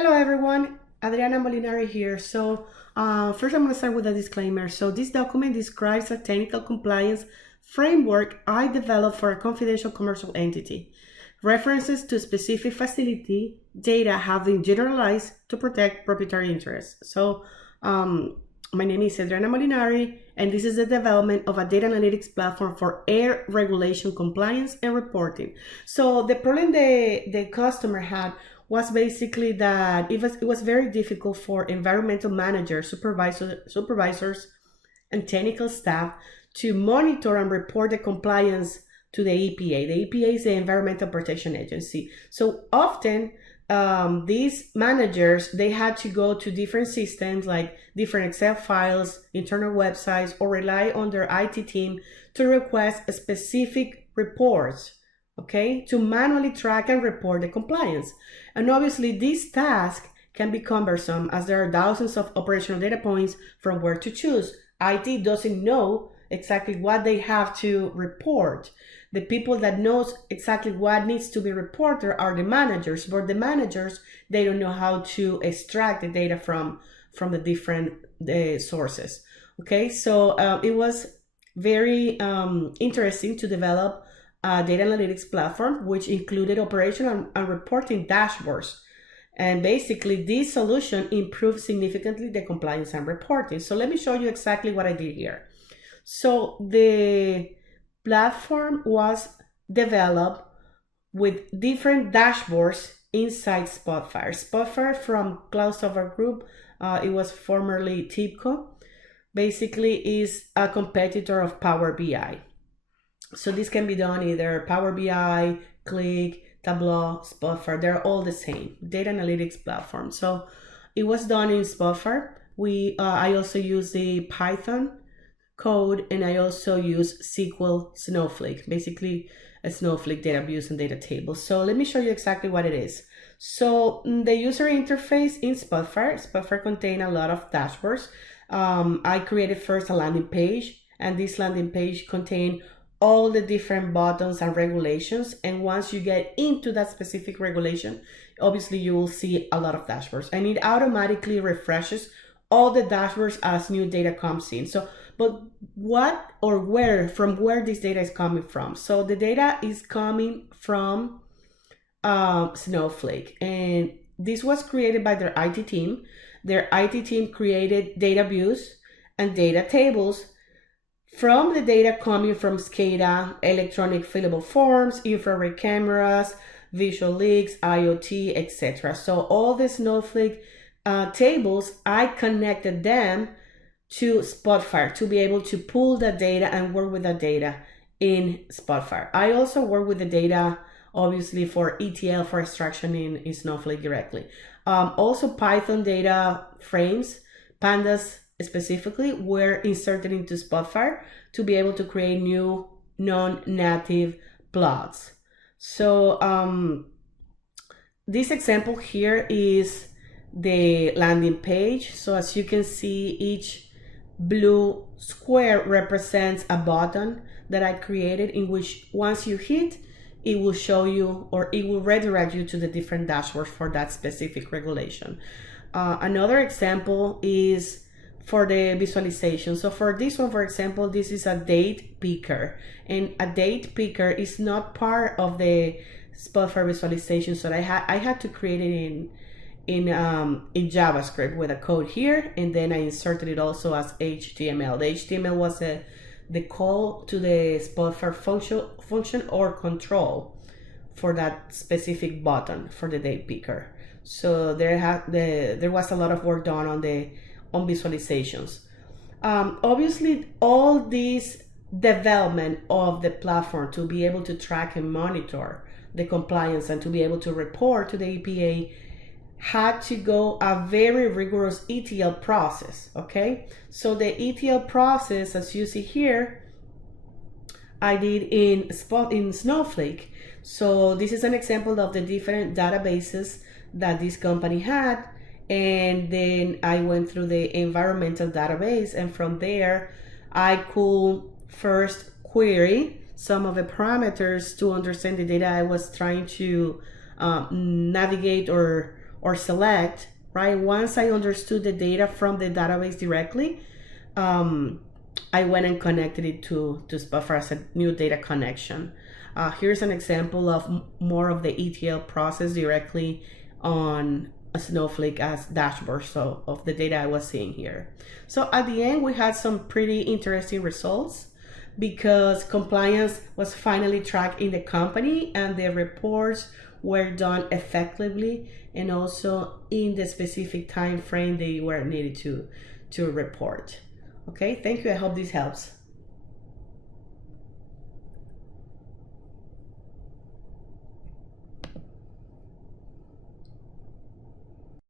Hello everyone, Adriana Molinari here. First I'm going to start with a disclaimer. So this document describes a technical compliance framework I developed for a confidential commercial entity. References to specific facility data have been generalized to protect proprietary interests. My name is Adriana Molinari, and this is the development of a data analytics platform for air regulation compliance and reporting. So the problem the customer had was basically that it was very difficult for environmental managers, supervisors, and technical staff to monitor and report the compliance to the EPA. The EPA is the Environmental Protection Agency. So often, these managers, they had to go to different systems like different Excel files, internal websites, or rely on their IT team to request specific reports, okay, to manually track and report the compliance. And obviously this task can be cumbersome as there are thousands of operational data points from where to choose. IT doesn't know exactly what they have to report. The people that knows exactly what needs to be reported are the managers, but the managers, they don't know how to extract the data from the different sources. Okay, so it was very interesting to develop a data analytics platform, which included operation and reporting dashboards. And basically, this solution improved significantly the compliance and reporting. So let me show you exactly what I did here. So the platform was developed with different dashboards inside Spotfire. Spotfire from Cloudsoftware Group, it was formerly TIBCO, basically is a competitor of Power BI. So this can be done either Power BI, Qlik, Tableau, Spotfire. They're all the same data analytics platform. So it was done in Spotfire. I also use the Python code, and I also use SQL Snowflake, basically a Snowflake data views and data tables. So let me show you exactly what it is. So the user interface in Spotfire contains a lot of dashboards. I created first a landing page, and this landing page contained all the different buttons and regulations. And once you get into that specific regulation, obviously you will see a lot of dashboards, and it automatically refreshes all the dashboards as new data comes in. But what or from where this data is coming from? So the data is coming from Snowflake, and this was created by their IT team. Their IT team created data views and data tables from the data coming from SCADA, electronic fillable forms, infrared cameras, visual links, IoT, etc. So all the Snowflake tables, I connected them to Spotfire to be able to pull the data and work with the data in Spotfire. I also work with the data, obviously, for ETL, for extraction in Snowflake directly. Also, Python data frames, pandas specifically, were inserted into Spotfire to be able to create new non-native plots. So this example here is the landing page. So as you can see, each blue square represents a button that I created, in which once you hit, it will show you, or it will redirect you to the different dashboards for that specific regulation. Another example is for the visualization. So for this one, for example, this is a date picker, and a date picker is not part of the Spotfire visualization. So I had to create it in JavaScript with a code here, and then I inserted it also as HTML. The HTML was the call to the Spotfire function or control for that specific button for the date picker. So there was a lot of work done on visualizations. Obviously, all this development of the platform to be able to track and monitor the compliance and to be able to report to the EPA had to go a very rigorous ETL process. Okay, so the ETL process, as you see here, I did in Snowflake. So this is an example of the different databases that this company had, and then I went through the environmental database, and from there I could first query some of the parameters to understand the data I was trying to navigate or or select, right? Once I understood the data from the database directly, I went and connected it to Spotfire as a new data connection. Here's an example of more of the ETL process directly on a Snowflake as dashboard, so of the data I was seeing here. So at the end, we had some pretty interesting results because compliance was finally tracked in the company and the reports were done effectively and also in the specific time frame they were needed to report. Okay, thank you. I hope this helps.